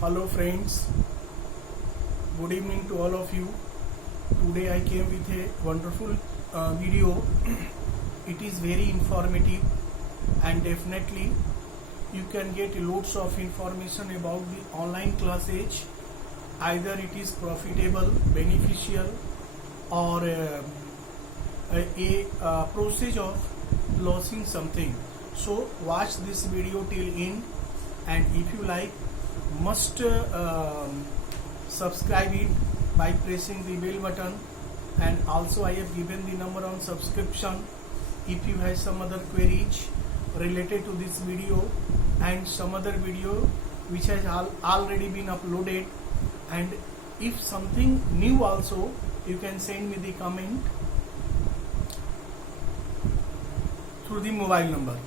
Hello friends, good evening to all of you. Today I came with a wonderful video. It is very informative and definitely you can get loads of information about the online classes. Either it is profitable, beneficial or a process of losing something. So watch this video till end, and if you like must subscribe it by pressing the bell button, and also I have given the number on subscription if you have some other queries related to this video and some other video which has already been uploaded, and if something new also you can send me the comment through the mobile number.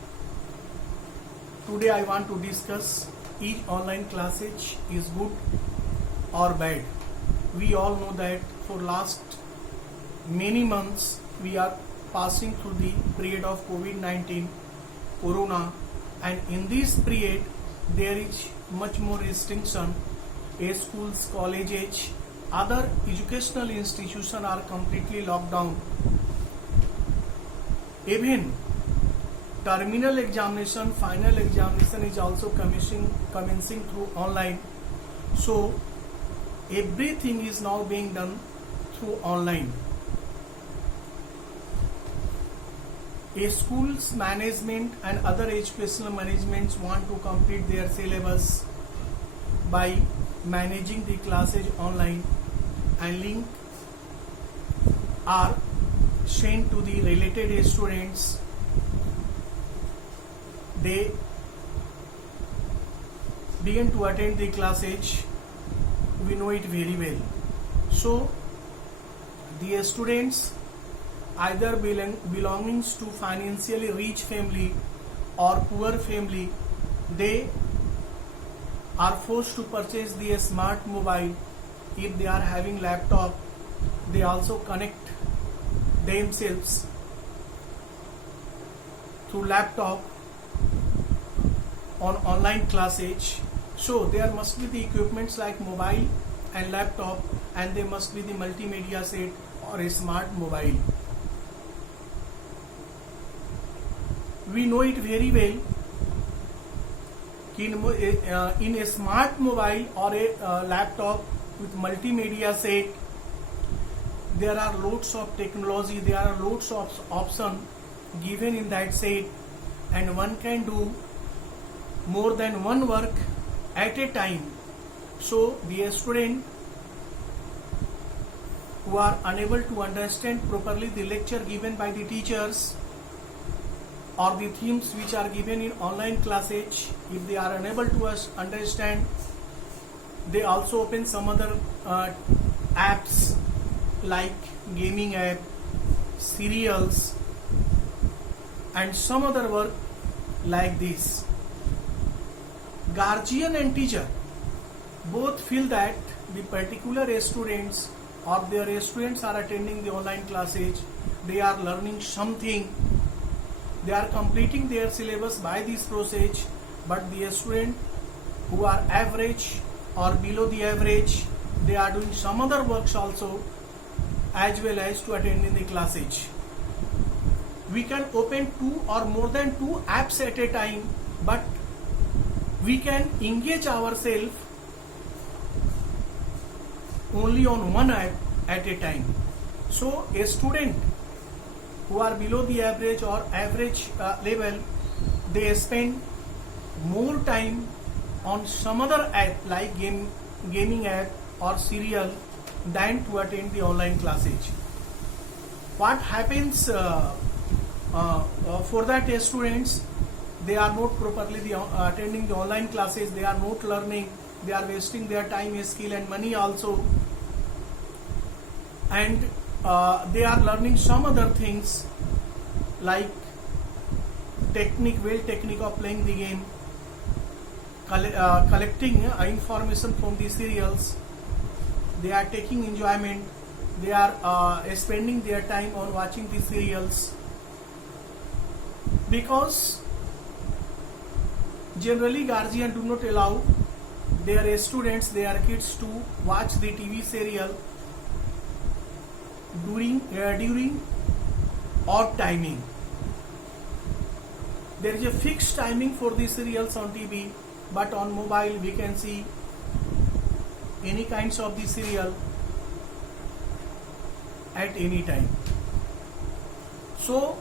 Today I want to discuss is online classes is good or bad. We all know that for last many months we are passing through the period of COVID-19, Corona, and in this period there is much more restriction. Schools, colleges, other educational institutions are completely locked down. Even terminal examination, final examination is also commencing through online. So everything is now being done through online. A school's management and other educational managements want to complete their syllabus by managing the classes online, and link are sent to the related students. They begin to attend the classes. We know it very well. So the students, either belongings to financially rich family or poor family, they are forced to purchase the smart mobile. If they are having laptop, they also connect themselves through laptop on online classes. So there must be the equipments like mobile and laptop, and there must be the multimedia set or a smart mobile. We know it very well. In a smart mobile or a laptop with multimedia set, there are loads of technology, there are loads of options given in that set, and one can do more than one work at a time. So the student who are unable to understand properly the lecture given by the teachers or the themes which are given in online classes, if they are unable to understand, they also open some other apps like gaming app, serials, and some other work like this. Guardian and teacher both feel that the particular students or their students are attending the online classes, they are learning something, they are completing their syllabus by this process, but the student who are average or below the average, they are doing some other works also as well as to attend in the classes. We can open two or more than two apps at a time, but we can engage ourselves only on one app at a time. So a student who are below the average or average level, they spend more time on some other app like gaming app or serial than to attend the online classes. What happens for that students, they are not properly attending the online classes, they are not learning, they are wasting their time, skill and money also, and they are learning some other things like technique of playing the game, collecting information from the serials. They are taking enjoyment, they are spending their time on watching the serials, because generally guardian do not allow their students, their kids to watch the TV serial during odd timing. There is a fixed timing for the serials on TV, but on mobile we can see any kinds of the serial at any time. So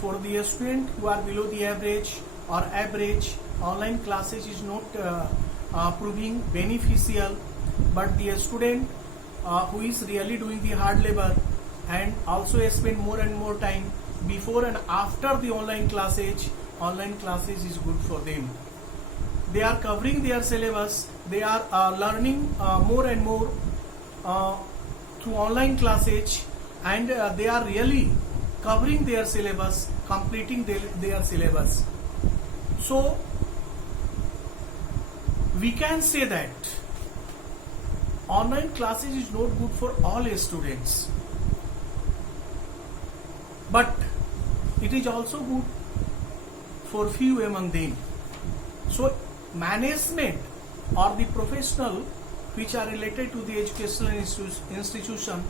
for the student who are below the average or average, online classes is not proving beneficial, but the student who is really doing the hard labor and also spend more and more time before and after the online classes is good for them. They are covering their syllabus, they are learning more and more through online classes, and they are really covering their syllabus, completing their syllabus. So we can say that online classes is not good for all students, but it is also good for few among them. So management or the professional which are related to the educational institution,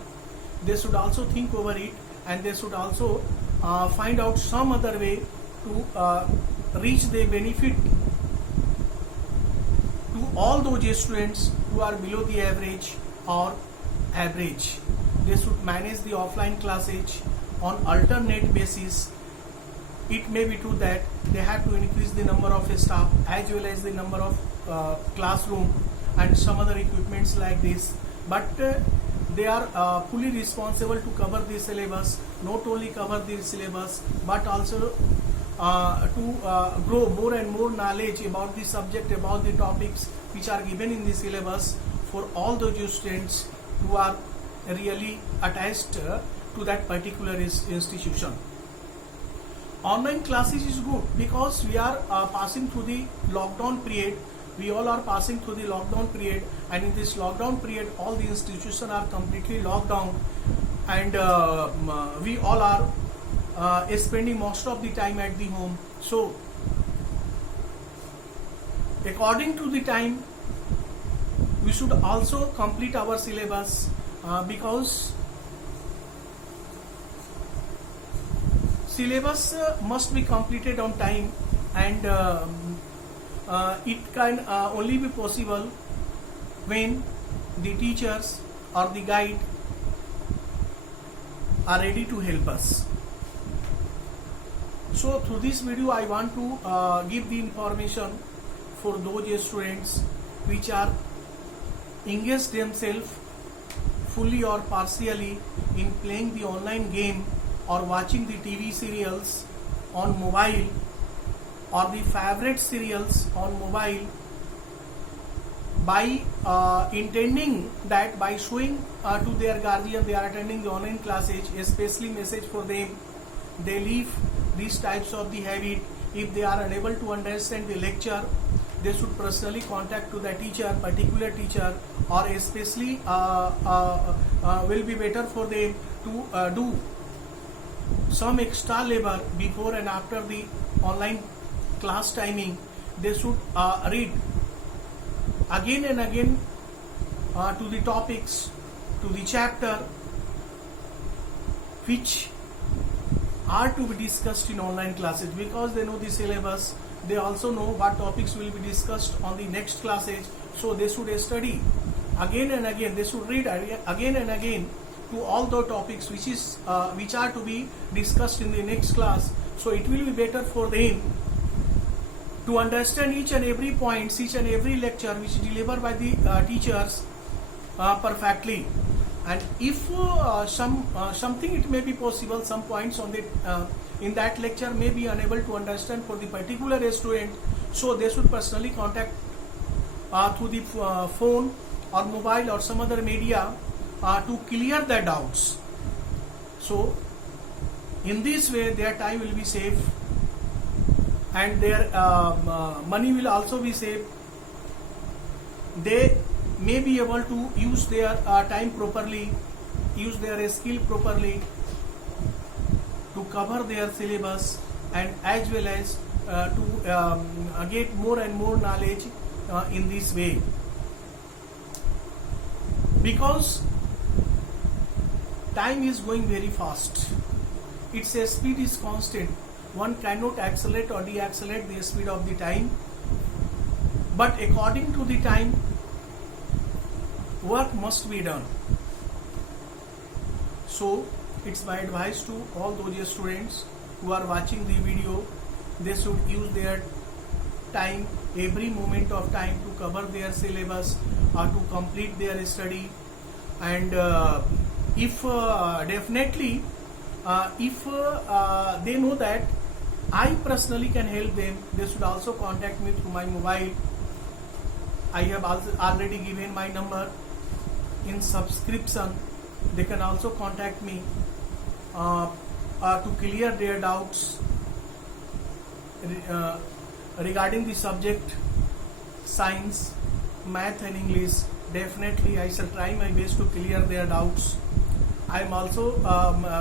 they should also think over it, and they should also find out some other way to reach the benefit to all those students who are below the average or average. They should manage the offline classes on alternate basis. It may be true that they have to increase the number of staff as well as the number of classroom and some other equipments like this, but they are fully responsible to cover the syllabus, not only cover the syllabus but also to grow more and more knowledge about the subject, about the topics which are given in the syllabus for all those students who are really attached to that particular institution. Online classes is good because we are passing through the lockdown period. We all are passing through the lockdown period, and in this lockdown period all the institutions are completely locked down, and we all are spending most of the time at the home. So according to the time we should also complete our syllabus because syllabus must be completed on time, and it can only be possible when the teachers or the guide are ready to help us. So through this video I want to give the information for those students which are engaged themselves fully or partially in playing the online game or watching the TV serials on mobile or the favorite serials on mobile, by intending that by showing to their guardian they are attending the online classes, especially message for them, they leave these types of the habit. If they are unable to understand the lecture, they should personally contact to the teacher, particular teacher, or especially will be better for them to do some extra labor before and after the online class timing. They should read again and again to the topics, to the chapter which are to be discussed in online classes, because they know the syllabus, they also know what topics will be discussed on the next classes. So they should study again and again, they should read again and again to all the topics which are to be discussed in the next class. So it will be better for them to understand each and every point, each and every lecture which is delivered by the teachers perfectly. And if something it may be possible, some points on the in that lecture may be unable to understand for the particular student, so they should personally contact through the phone or mobile or some other media to clear their doubts. So in this way their time will be saved and their money will also be saved. They may be able to use their time properly, use their skill properly to cover their syllabus, and as well as to get more and more knowledge in this way, because time is going very fast. Its speed is constant. One cannot accelerate or deaccelerate the speed of the time, but according to the time, work must be done. So it's my advice to all those students who are watching the video, they should use their time, every moment of time, to cover their syllabus or to complete their study. And if definitely if they know that I personally can help them, they should also contact me through my mobile. I have already given my number in subscription. They can also contact me to clear their doubts regarding the subject science, math and English. Definitely I shall try my best to clear their doubts. I am also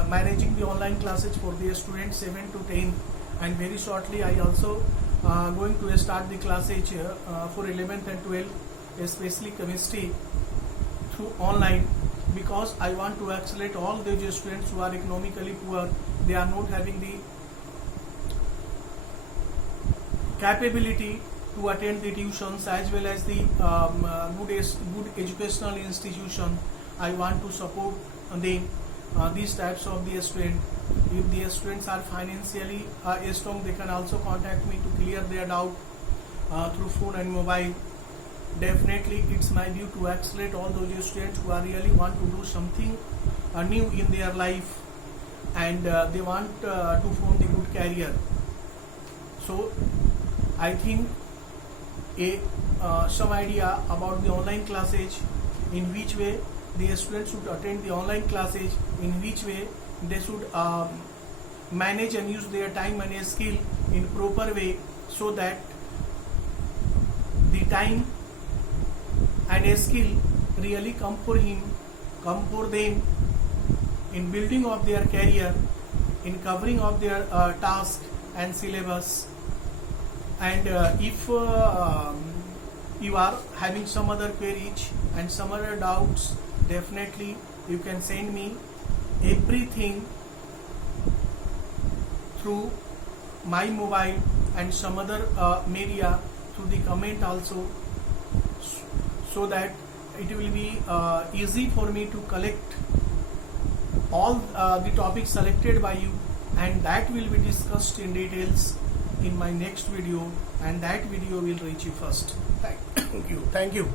managing the online classes for the students 7 to 10, and very shortly I also going to start the classes for 11th and 12th, especially chemistry, through online, because I want to accelerate all those students who are economically poor. They are not having the capability to attend the tuitions as well as the good educational institution. I want to support them, these types of the student. If the students are financially strong, they can also contact me to clear their doubt through phone and mobile. Definitely it's my view to accelerate all those students who are really want to do something new in their life, and they want to form the good career. So I think some idea about the online classes, in which way the students should attend the online classes, in which way they should manage and use their time and skill in proper way, so that the time and a skill really come for them in building of their career, in covering of their task and syllabus. And if you are having some other queries and some other doubts, definitely you can send me everything through my mobile and some other media through the comment also, so that it will be easy for me to collect all the topics selected by you, and that will be discussed in details in my next video, and that video will reach you first. Thank you.